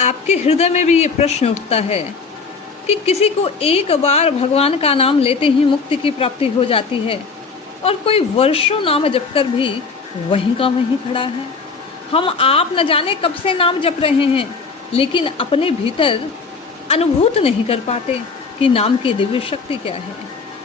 आपके हृदय में भी ये प्रश्न उठता है कि किसी को एक बार भगवान का नाम लेते ही मुक्ति की प्राप्ति हो जाती है और कोई वर्षों नाम जप कर भी वहीं का वहीं खड़ा है। हम आप न जाने कब से नाम जप रहे हैं, लेकिन अपने भीतर अनुभूत नहीं कर पाते कि नाम की दिव्य शक्ति क्या है।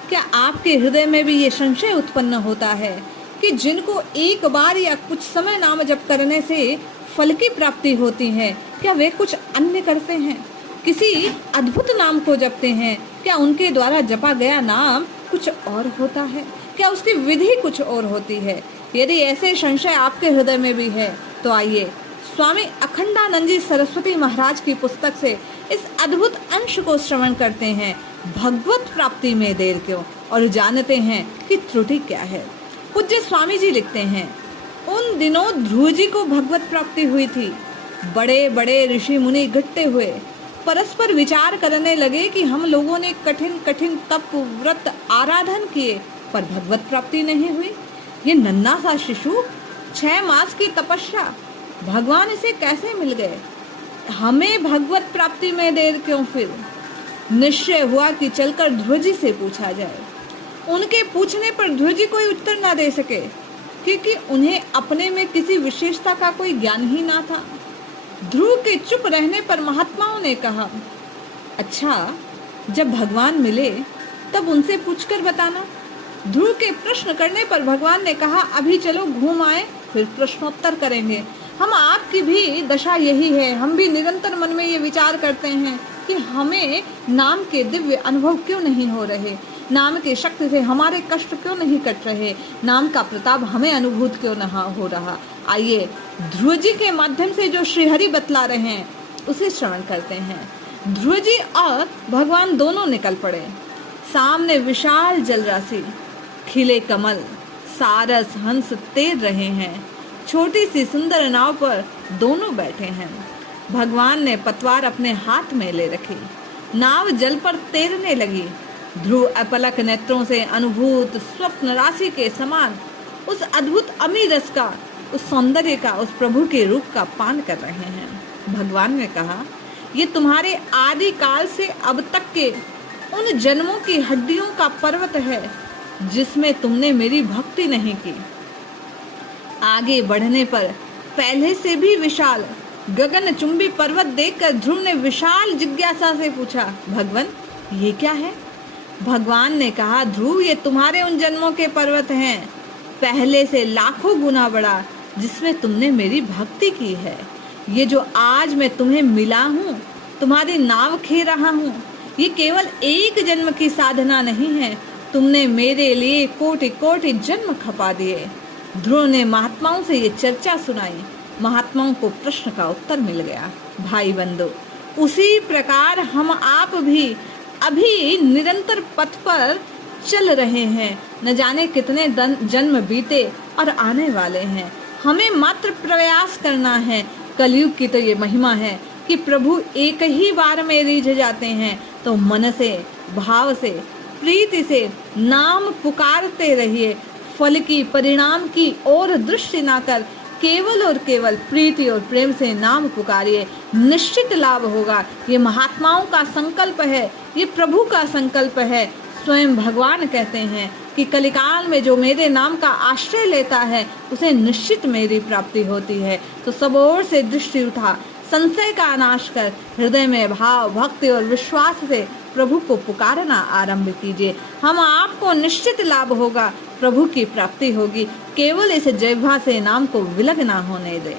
क्या आपके हृदय में भी ये संशय उत्पन्न होता है कि जिनको एक बार या कुछ समय नाम जप करने से फल की प्राप्ति होती है, क्या वे कुछ अन्य करते हैं, किसी अद्भुत नाम को जपते हैं? क्या उनके द्वारा जपा गया नाम कुछ और होता है? क्या उसकी विधि कुछ और होती है? यदि ऐसे संशय आपके हृदय में भी है तो आइए स्वामी अखंडानंद जी सरस्वती महाराज की पुस्तक से इस अद्भुत अंश को श्रवण करते हैं, भगवत प्राप्ति में देर क्यों, और जानते हैं कि त्रुटि क्या है। पूज्य स्वामी जी लिखते हैं, उन दिनों ध्रुव जी को भगवत प्राप्ति हुई थी। बड़े बड़े ऋषि मुनि इकट्ठे हुए, परस्पर विचार करने लगे कि हम लोगों ने कठिन कठिन तप व्रत आराधन किए पर भगवत प्राप्ति नहीं हुई। ये नन्हा सा शिशु 6 मास की तपस्या, भगवान इसे कैसे मिल गए? हमें भगवत प्राप्ति में देर क्यों? फिर निश्चय हुआ कि चलकर ध्रुव जी से पूछा जाए। उनके पूछने पर ध्रुव जी कोई उत्तर ना दे सके, क्योंकि उन्हें अपने में किसी विशेषता का कोई ज्ञान ही ना था। ध्रुव के चुप रहने पर महात्माओं ने कहा, अच्छा, जब भगवान मिले तब उनसे पूछकर बताना। ध्रुव के प्रश्न करने पर भगवान ने कहा, अभी चलो घूम आए, फिर प्रश्नोत्तर करेंगे। हम आपकी भी दशा यही है। हम भी निरंतर मन में ये विचार करते हैं कि हमें नाम के दिव्य अनुभव क्यों नहीं हो रहे, नाम की शक्ति से हमारे कष्ट क्यों नहीं कट रहे, नाम का प्रताप हमें अनुभूत क्यों नहीं हो रहा। आइए ध्रुव जी के माध्यम से जो श्रीहरि बतला रहे हैं उसे श्रवण करते हैं। ध्रुव जी और भगवान दोनों निकल पड़े। सामने विशाल जलराशि, खिले कमल, सारस हंस तैर रहे हैं। छोटी सी सुंदर नाव पर दोनों बैठे हैं। भगवान ने पतवार अपने हाथ में ले रखी, नाव जल पर तैरने लगी। ध्रुव अपलक नेत्रों से अनुभूत स्वप्न राशि के समान उस अद्भुत अमीर रस का, उस सौंदर्य का, उस प्रभु के रूप का पान कर रहे हैं। भगवान ने कहा, ये तुम्हारे आदि काल से अब तक के उन जन्मों की हड्डियों का पर्वत है जिसमें तुमने मेरी भक्ति नहीं की। आगे बढ़ने पर पहले से भी विशाल गगनचुंबी पर्वत देखकर ध्रुव ने विशाल जिज्ञासा से पूछा, भगवान ये क्या है? भगवान ने कहा, ध्रुव ये तुम्हारे उन जन्मों के पर्वत हैं, पहले से लाखों गुना बड़ा, जिसमें तुमने मेरी भक्ति की है। ये जो आज मैं तुम्हें मिला हूँ, तुम्हारी नाव खे रहा हूँ, ये केवल एक जन्म की साधना नहीं है, तुमने मेरे लिए कोटि कोटि जन्म खपा दिए। ध्रुव ने महात्माओं से ये चर्चा सुनाई। महात्माओं को प्रश्न का उत्तर मिल गया। भाई बंधु, उसी प्रकार हम आप भी अभी निरंतर पथ पर चल रहे हैं। न जाने कितने जन्म बीते और आने वाले हैं। हमें मात्र प्रयास करना है। कलयुग की तो ये महिमा है कि प्रभु एक ही बार में रिझ जाते हैं, तो मन से, भाव से, प्रीति से नाम पुकारते रहिए। फल की, परिणाम की ओर दृष्टि ना कर केवल और केवल प्रीति और प्रेम से नाम पुकारिए, निश्चित लाभ होगा। ये महात्माओं का संकल्प है, ये प्रभु का संकल्प है। स्वयं भगवान कहते हैं कि कलिकाल में जो मेरे नाम का आश्रय लेता है उसे निश्चित मेरी प्राप्ति होती है। तो सब ओर से दृष्टि उठा, संशय का नाश कर हृदय में भाव, भक्ति और विश्वास से प्रभु को पुकारना आरंभ कीजिए। हम आपको निश्चित लाभ होगा, प्रभु की प्राप्ति होगी। केवल इस जिह्वा से नाम को विलग ना होने दें।